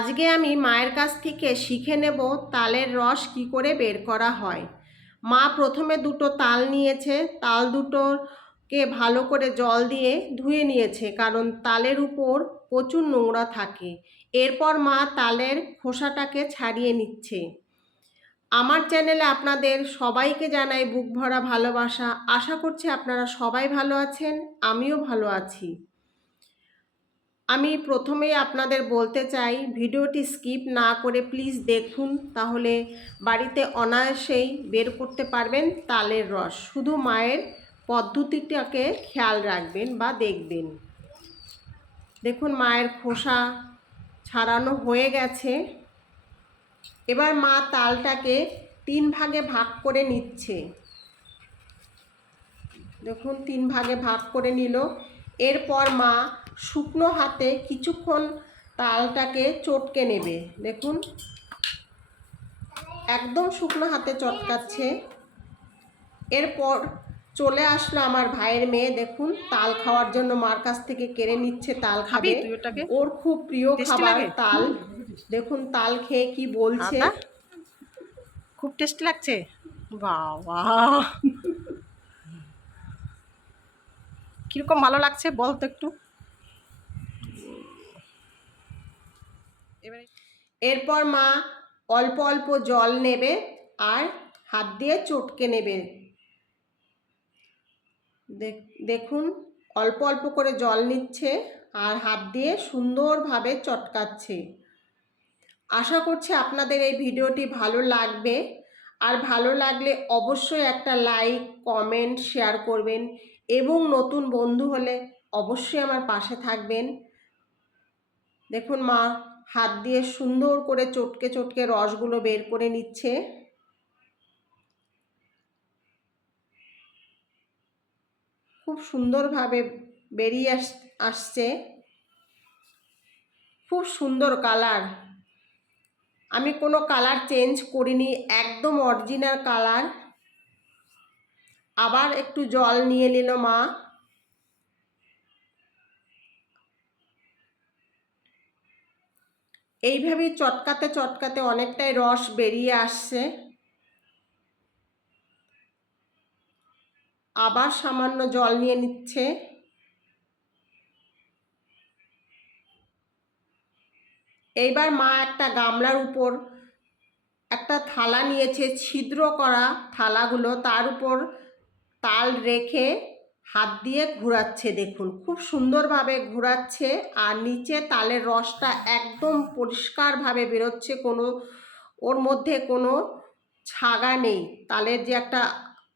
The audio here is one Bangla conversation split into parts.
আজকে আমি মায়ের কাছ থেকে শিখে নেব তালের রস কি করে বের করা হয়। মা প্রথমে দুটো তাল নিয়েছে, তাল দুটোকে ভালো করে জল দিয়ে ধুয়ে নিয়েছে, কারণ তালের উপর প্রচুর নোংরা থাকে। এরপর মা তালের খোসাটাকে ছাড়িয়ে নিচ্ছে। আমার চ্যানেলে আপনাদের সবাইকে জানাই বুক ভরা ভালোবাসা। আশা করছি আপনারা সবাই ভালো আছেন, আমিও ভালো আছি। আমি প্রথমেই আপনাদের বলতে চাই, ভিডিওটি স্কিপ না করে প্লিজ দেখুন, তাহলে বাড়িতে অনায়াসেই বের করতে পারবেন তালের রস। শুধু মায়ের পদ্ধতিটাকে খেয়াল রাখবেন বা দেখবেন। দেখুন মায়ের খোসা ছাড়ানো হয়ে গেছে। এবার মা তালটাকে 3 ভাগে ভাগ করে নিচ্ছে। দেখুন 3 ভাগে ভাগ করে নিল। এরপর মা শুকনো হাতে কিছুক্ষণ তালটাকে চটকে নেবে। দেখুন একদম শুকনো হাতে চটকাচ্ছে। এরপর চলে আসলো আমার ভাইয়ের মেয়ে, দেখুন তাল খাওয়ার জন্য মার কাছ থেকে কেড়ে নিচ্ছে, তাল খাবে। ওর খুব প্রিয় খাবার তাল। দেখুন তাল খেয়ে কি বলছে। খুব টেস্টি লাগছে। বাবা, কিরকম ভালো লাগছে বল তো একটু। এরপর মা অল্প অল্প জল নেবে আর হাত দিয়ে চটকে নেবে। দেখুন অল্প অল্প করে জল নিচ্ছে আর হাত দিয়ে সুন্দরভাবে চটকাচ্ছে। আশা করছি আপনাদের এই ভিডিওটি ভালো লাগবে, আর ভালো লাগলে অবশ্যই একটা লাইক, কমেন্ট, শেয়ার করবেন এবং নতুন বন্ধু হলে অবশ্যই আমার পাশে থাকবেন। দেখুন মা হাত দিয়ে সুন্দর করে চটকে চটকে রসগুলো বের করে নিচ্ছে। খুব সুন্দরভাবে বেরিয়ে আসছে। খুব সুন্দর কালার। আমি কোনো কালার চেঞ্জ করিনি, একদম অরিজিনাল কালার। আবার একটু জল নিয়ে নিল মা। এইভাবেই চটকাতে চটকাতে অনেকটাই রস বেরিয়ে আসছে। আবার সামান্য জল নিয়ে নিচ্ছে। এইবার মা একটা গামলার উপর একটা থালা নিয়েছে, ছিদ্র করা থালাগুলো, তার উপর তাল রেখে হাত দিয়ে ঘোরাচ্ছে। দেখুন খুব সুন্দরভাবে ঘোরাচ্ছে, আর নিচে তালের রসটা একদম পরিষ্কারভাবে বেরোচ্ছে। ওর মধ্যে কোনো ছাগা নেই। তালের যে একটা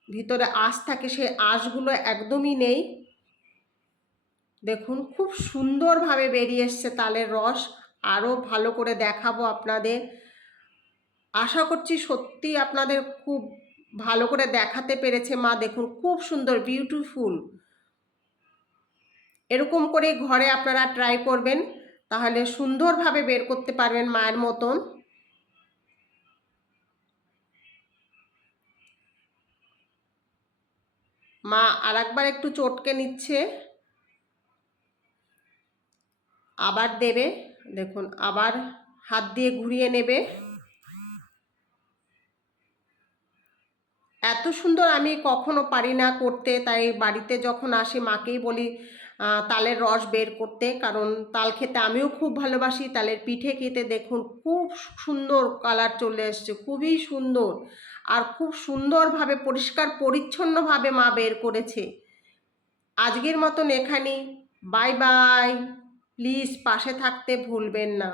ভিতরে আঁশ থাকে, সেই আঁশগুলো একদমই নেই। দেখুন খুব সুন্দরভাবে বেরিয়ে এসছে তালের রস। আরও ভালো করে দেখাবো আপনাদের। আশা করছি সত্যি আপনাদের খুব ভালো করে দেখাতে পেরেছে মা। দেখুন খুব সুন্দর, বিউটিফুল। এরকম করে ঘরে আপনারা ট্রাই করবেন, তাহলে সুন্দরভাবে বের করতে পারবেন মায়ের মতন। মা আরেকবার একটু চটকে নিচ্ছে, আবার দেবে। দেখুন আবার হাত দিয়ে ঘুরিয়ে নেবে। এত সুন্দর আমি কখনো পারি না করতে, তাই বাড়িতে যখন আসি মাকেই বলি তালের রস বের করতে, কারণ তাল খেতে আমিও খুব ভালোবাসি। তালের পিঠে খেতে দেখুন খুব সুন্দর কালার চলে এসছে, খুবই সুন্দর। আর খুব সুন্দরভাবে পরিষ্কার পরিচ্ছন্নভাবে মা বের করেছে। আজকের মতন এখানেই, বাই বাই। প্লিজ পাশে থাকতে ভুলবেন না।